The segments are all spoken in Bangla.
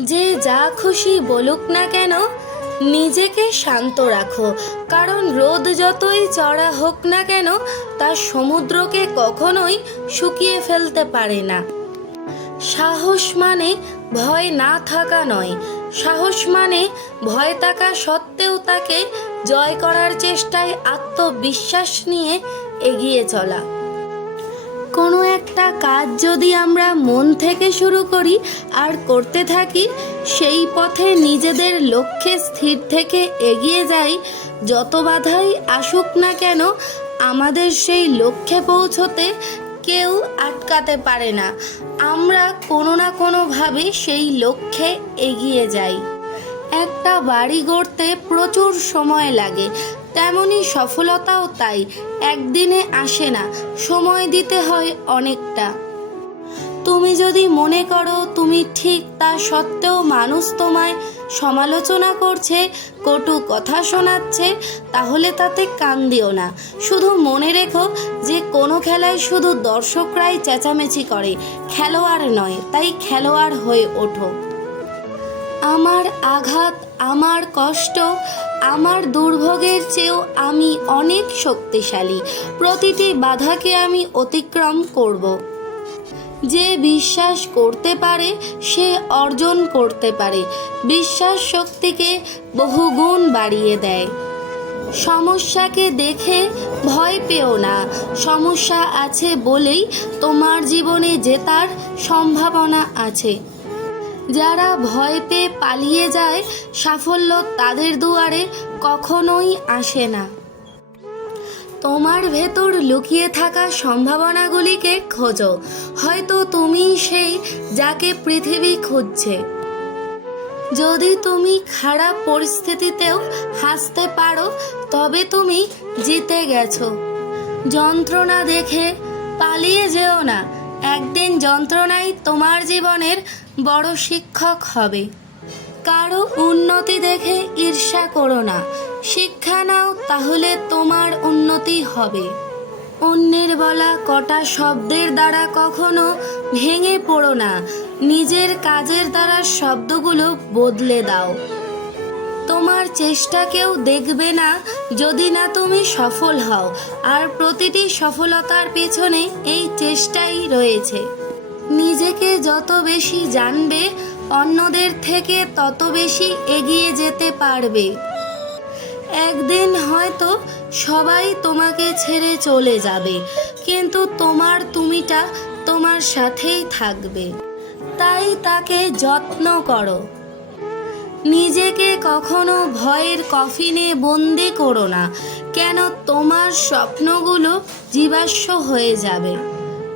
যে যা খুশি বলুক না কেন, নিজেকে শান্ত রাখো। কারণ রোদ যতই চড়া হোক না কেন, তা সমুদ্রকে কখনোই শুকিয়ে ফেলতে পারে না। সাহস মানে ভয় না থাকা নয়। সাহস মানে ভয় থাকা সত্ত্বেও তাকে জয় করার চেষ্টায় আত্মবিশ্বাস নিয়ে এগিয়ে চলা। কোনো একটা কাজ যদি আমরা মন থেকে শুরু করি আর করতে থাকি, সেই পথে নিজেদের লক্ষ্যে স্থির থেকে এগিয়ে যাই। যত বাধাই আসুক না কেন, আমাদের সেই লক্ষ্যে পৌঁছতে কেউ আটকাতে পারে না। আমরা কোনো না কোনোভাবে সেই লক্ষ্যে এগিয়ে যাই। একটা বাড়ি গড়তে প্রচুর সময় লাগে। তেমনই সফলতাও তাই, একদিনে আসে না, সময় দিতে হয় অনেকটা। তুমি যদি মনে করো তুমি ঠিক, তা সত্ত্বেও মানুষ তোমায় সমালোচনা করছে, কটু কথা শোনাচ্ছে, তাহলে তাতে কান দিও না। শুধু মনে রেখো যে কোনো খেলায় শুধু দর্শকরাই চেঁচামেচি করে, খেলোয়াড় নয়, তাই খেলোয়াড় হয়ে ওঠো। আমার আঘাত আমার কষ্ট, আমার দুর্ভোগের চেয়েও আমি অনেক শক্তিশালী। প্রতিটি বাধাকে আমি অতিক্রম করব। যে বিশ্বাস করতে পারে, সে অর্জন করতে পারে। বিশ্বাস শক্তিকে বহুগুণ বাড়িয়ে দেয়। সমস্যাকে দেখে ভয় পেও না। সমস্যা আছে বলেই তোমার জীবনে জেতার সম্ভাবনা আছে। যারা ভয় পেয়ে পালিয়ে যায়, সাফল্য তাদের দুয়ারে কখনোই আসে না। তোমার ভেতর লুকিয়ে থাকা সম্ভাবনাগুলিকে খোঁজো। হয়তো তুমি সেই যাকে পৃথিবী খুঁজছে। যদি তুমি খারাপ পরিস্থিতিতেও হাসতে পারো, তবে তুমি জিতে গেছো। যন্ত্রণা দেখে পালিয়ে যেও না। একদিন যন্ত্রণাই তোমার জীবনের বড় শিক্ষক হবে। কারও উন্নতি দেখে ঈর্ষা করো না। শিক্ষা নাও, তাহলে তোমার উন্নতি হবে। অন্যের বলা কটা শব্দের দ্বারা কখনো ভেঙে পড়ো না। নিজের কাজের দ্বারা শব্দগুলো বদলে দাও। তোমার চেষ্টা কেউ দেখবে না, যদি না তুমি সফল হও। আর প্রতিটি সফলতার পেছনে এই চেষ্টাই রয়েছে। নিজেকে যত বেশি জানবে, অন্যদের থেকে তত বেশি এগিয়ে যেতে পারবে। একদিন হয়তো সবাই তোমাকে ছেড়ে চলে যাবে, কিন্তু তোমার তুমিটা তোমার সাথেই থাকবে। তাই তাকে যত্ন করো। নিজেকে কখনো ভয়ের কফিনে বন্দি করো না, কেন তোমার স্বপ্নগুলো জীবাশ্ম হয়ে যাবে।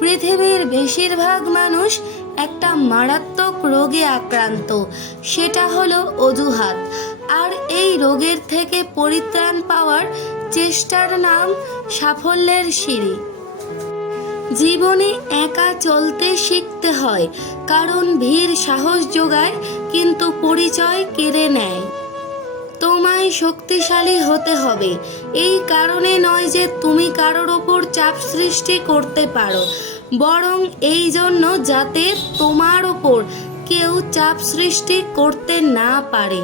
পৃথিবীর বেশিরভাগ মানুষ একটা মারাত্মক রোগে আক্রান্ত, সেটা হলো অজুহাত। আর এই রোগের থেকে পরিত্রাণ পাওয়ার চেষ্টার নাম সাফল্যের সিঁড়ি। জীবনে একা চলতে শিখতে হয়, কারণ ভিড় সাহস যোগায়, কিন্তু পরিচয় কেড়ে নেয়। তোমায় শক্তিশালী হতে হবে। এই কারণে নয় যে তুমি কারোর ওপর চাপ সৃষ্টি করতে পারো, বরং এই জন্য যাতে তোমার ওপর কেউ চাপ সৃষ্টি করতে না পারে।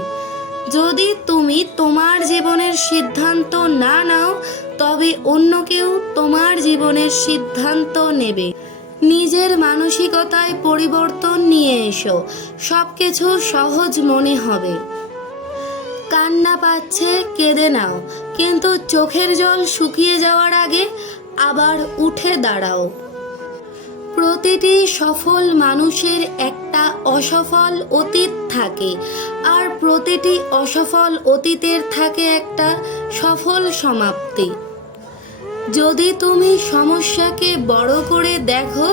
যদি তুমি তোমার জীবনের সিদ্ধান্ত না নাও তবে অন্য কেউ তোমার জীবনের সিদ্ধান্ত নেবে। নিজের মানসিকতায় পরিবর্তন নিয়ে এসো। সব কিছু সহজ মনে হবে। কান্না পাচ্ছে, কেঁদে নাও। কিন্তু চোখের জল শুকিয়ে যাওয়ার আগে আবার উঠে দাঁড়াও। প্রতিটি সফল মানুষের একটা অসফল অতীত থাকে। আর প্রতিটি অসফল অতীতের থাকে একটা সফল সমাপ্তি। যদি তুমি সমস্যাকে বড় করে দেখো,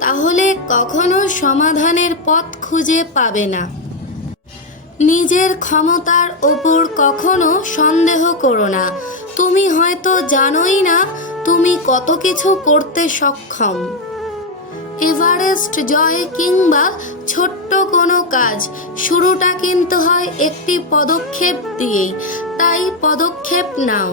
তাহলে কখনো সমাধানের পথ খুঁজে পাবে না। নিজের ক্ষমতার ওপর কখনো সন্দেহ করো না। তুমি হয়তো জানোই না তুমি কত কিছু করতে সক্ষম। এভারেস্ট জয় কিংবা ছোট্ট কোনো কাজ, শুরুটা কিন্তু হয় একটি পদক্ষেপ দিয়েই। তাই পদক্ষেপ নাও।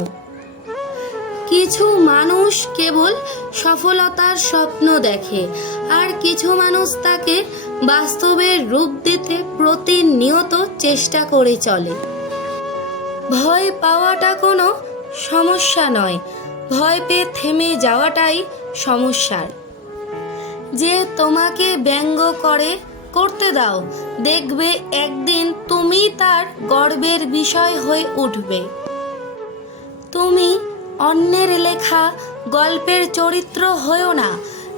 কিছু মানুষ কেবল সফলতার স্বপ্ন দেখে, আর কিছু মানুষ তাকে বাস্তবের রূপ দিতে প্রতিনিয়ত চেষ্টা করে চলে। ভয় পাওয়াটা কোনো সমস্যা নয়, ভয় পেয়ে থেমে যাওয়াটাই সমস্যার। যে তোমাকে ব্যঙ্গ করে, করতে দাও, দেখবে একদিন তুমি তার গর্বের বিষয় হয়ে উঠবে। তুমি অন্যের লেখা গল্পের চরিত্র হয়েও না।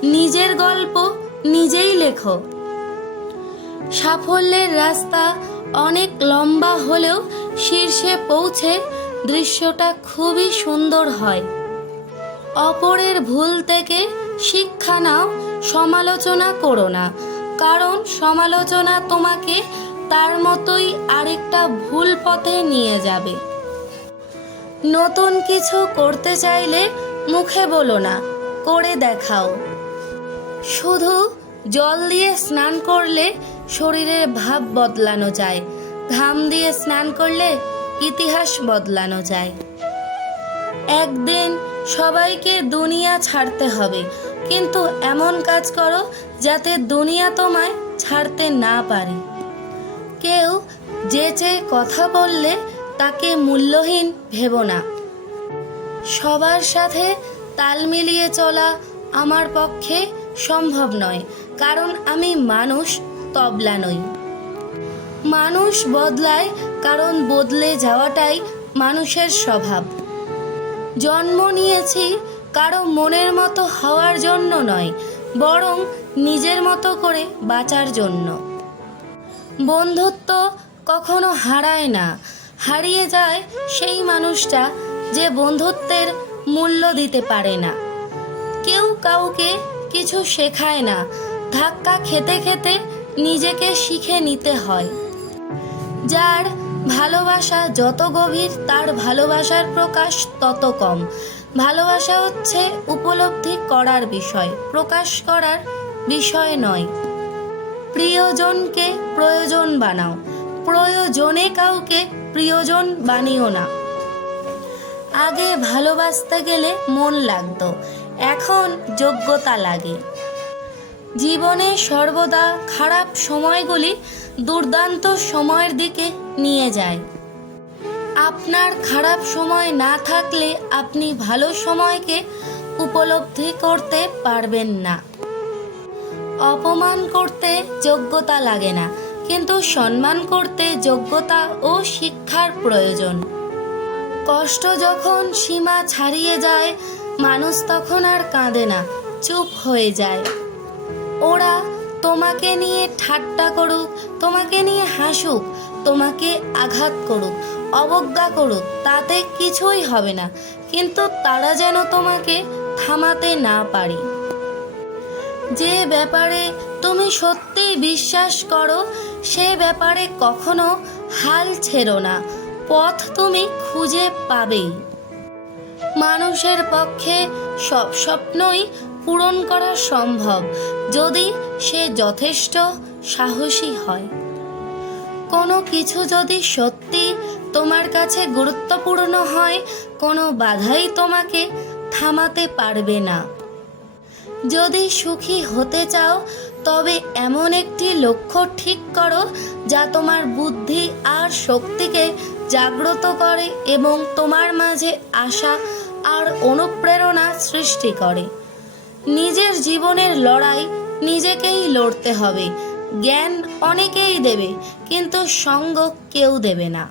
নিজের গল্প নিজেই লেখো। সাফল্যের রাস্তা অনেক লম্বা হলেও শীর্ষে পৌঁছে দৃশ্যটা খুবই সুন্দর হয়। অপরের ভুল থেকে শিক্ষা নাও, সমালোচনা করো না। কারণ সমালোচনা তোমাকে তার মতোই আরেকটা ভুল পথে নিয়ে যাবে। নতুন কিছু করতে চাইলে মুখে বলো না, করে দেখাও। শুধু জল দিয়ে স্নান করলে শরীরের ভাব বদলানো যায়, ঘাম দিয়ে স্নান করলে ইতিহাস বদলানো যায়। একদিন সবাইকে দুনিয়া ছাড়তে হবে, কিন্তু এমন কাজ করো যাতে দুনিয়া তোমায় ছাড়তে না পারে। কেউ যে চেয়ে কথা বললে তাকে মূল্যহীন ভেবো না। সবার সাথে তাল মিলিয়ে চলা আমার পক্ষে সম্ভব নয়, কারণ আমি মানুষ, তবলা নই। মানুষ বদলায় কারণ বদলে যাওয়াটাই মানুষের স্বভাব। জন্ম নিয়েছি কারও মনের মতো হওয়ার জন্য নয়, বরং নিজের মতো করে বাঁচার জন্য। বন্ধুত্ব কখনো হারায় না হারিয়ে যায় সেই মানুষটা যে বন্ধুত্বের মূল্য দিতে পারে না। কেউ কাউকে কিছু শেখায় না, ধাক্কা খেতে খেতে নিজেকে শিখে নিতে হয়। যার ভালোবাসা যত গভীর, তার ভালোবাসার প্রকাশ তত কম। ভালোবাসা হচ্ছে উপলব্ধি করার বিষয়, প্রকাশ করার বিষয় নয়। প্রিয়জনকে প্রয়োজন বানাও প্রয়োজনে কাউকে, প্রিয়জন বানিও না। আগে ভালোবাসতে গেলে মন লাগতো, এখন যোগ্যতা লাগে। জীবনে সর্বদা খারাপ সময়গুলি দুর্দান্ত সময়ের দিকে নিয়ে যায়। আপনার খারাপ সময় না থাকলে আপনি ভালো সময়কে উপলব্ধি করতে পারবেন না। অপমান করতে যোগ্যতা লাগে না। কিন্তু সম্মান করতে যোগ্যতা ও শিক্ষার প্রয়োজন। কষ্ট যখন সীমা ছাড়িয়ে যায়, মানুষ তখন আর কাঁদে না, চুপ হয়ে যায়। ওরা তোমাকে নিয়ে ঠাট্টা করুক, তোমাকে নিয়ে হাসুক, তোমাকে আঘাত করুক, অবজ্ঞা করুক, তাতে কিছুই হবে না। কিন্তু তারা যেন তোমাকে থামাতে না পারে। যে ব্যাপারে তুমি সত্যিই বিশ্বাস করো, সে ব্যাপারে কখনো হাল ছেড়ো না। পথ তুমি খুঁজে পাবেই। মানুষের পক্ষে সব স্বপ্নই পূরণ করা সম্ভব যদি সে যথেষ্ট সাহসী হয়। কোনো কিছু যদি সত্যি তোমার কাছে গুরুত্বপূর্ণ হয়, কোনো বাধাই তোমাকে থামাতে পারবে না। যদি সুখী হতে চাও, তবে এমন একটি লক্ষ্য ঠিক করো যা তোমার বুদ্ধি আর শক্তিকে জাগ্রত করে এবং তোমার মাঝে আশা আর অনুপ্রেরণা সৃষ্টি করে। নিজের জীবনের লড়াই নিজেকেই লড়তে হবে। জ্ঞান অনেকেই দেবে, কিন্তু সঙ্গ কেউ দেবে না।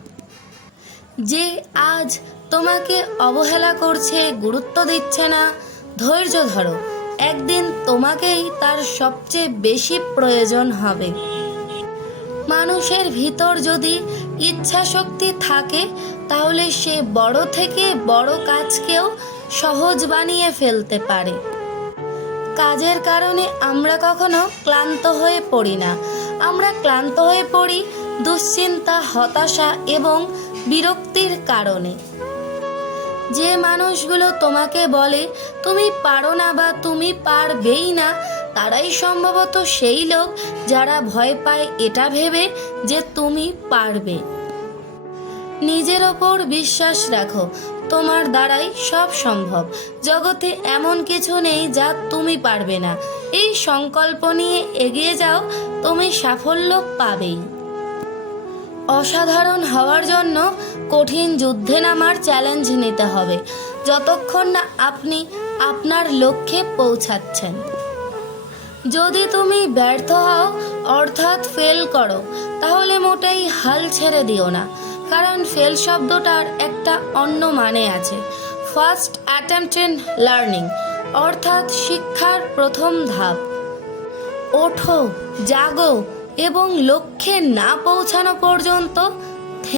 যে আজ তোমাকে অবহেলা করছে, গুরুত্ব দিচ্ছে না, ধৈর্য ধরো। একদিন তোমাকেই তার সবচেয়ে বেশি প্রয়োজন হবে। মানুষের ভিতর যদি ইচ্ছা শক্তি থাকে, তাহলে সে বড় থেকে বড় কাজকেও সহজ বানিয়ে ফেলতে পারে। কাজের কারণে আমরা কখনো ক্লান্ত হয়ে পড়ি না। আমরা ক্লান্ত হয়ে পড়ি দুশ্চিন্তা, হতাশা এবং বিরক্তির কারণে। যে মানুষগুলো তোমাকে বলে, তুমি পারো না বা তুমি পারবেই না, তারাই সম্ভবত সেই লোক যারা ভয় পায় এটা ভেবে যে তুমি পারবে। নিজের ওপর বিশ্বাস রাখো, তোমার দ্বারাই সব সম্ভব। জগতে এমন কিছু নেই যা তুমি পারবে না। এই সংকল্প নিয়ে এগিয়ে যাও, তুমি সাফল্য পাবেই। অসাধারণ হওয়ার জন্য কঠিন যুদ্ধে নামার চ্যালেঞ্জ নিতে হবে। যতক্ষণ না আপনি আপনার লক্ষ্যে পৌঁছাচ্ছেন। যদি তুমি ব্যর্থ হও, অর্থাৎ ফেল করো, তাহলে মোটেই হাল ছেড়ে দিও না। কারণ ফেল শব্দটার একটা অন্য মানে আছে। ফার্স্ট অ্যাটেম্পট ইন লার্নিং অর্থাৎ শিক্ষার প্রথম ধাপ। ওঠো, জাগো এবং লক্ষ্যে না পৌঁছানো পর্যন্ত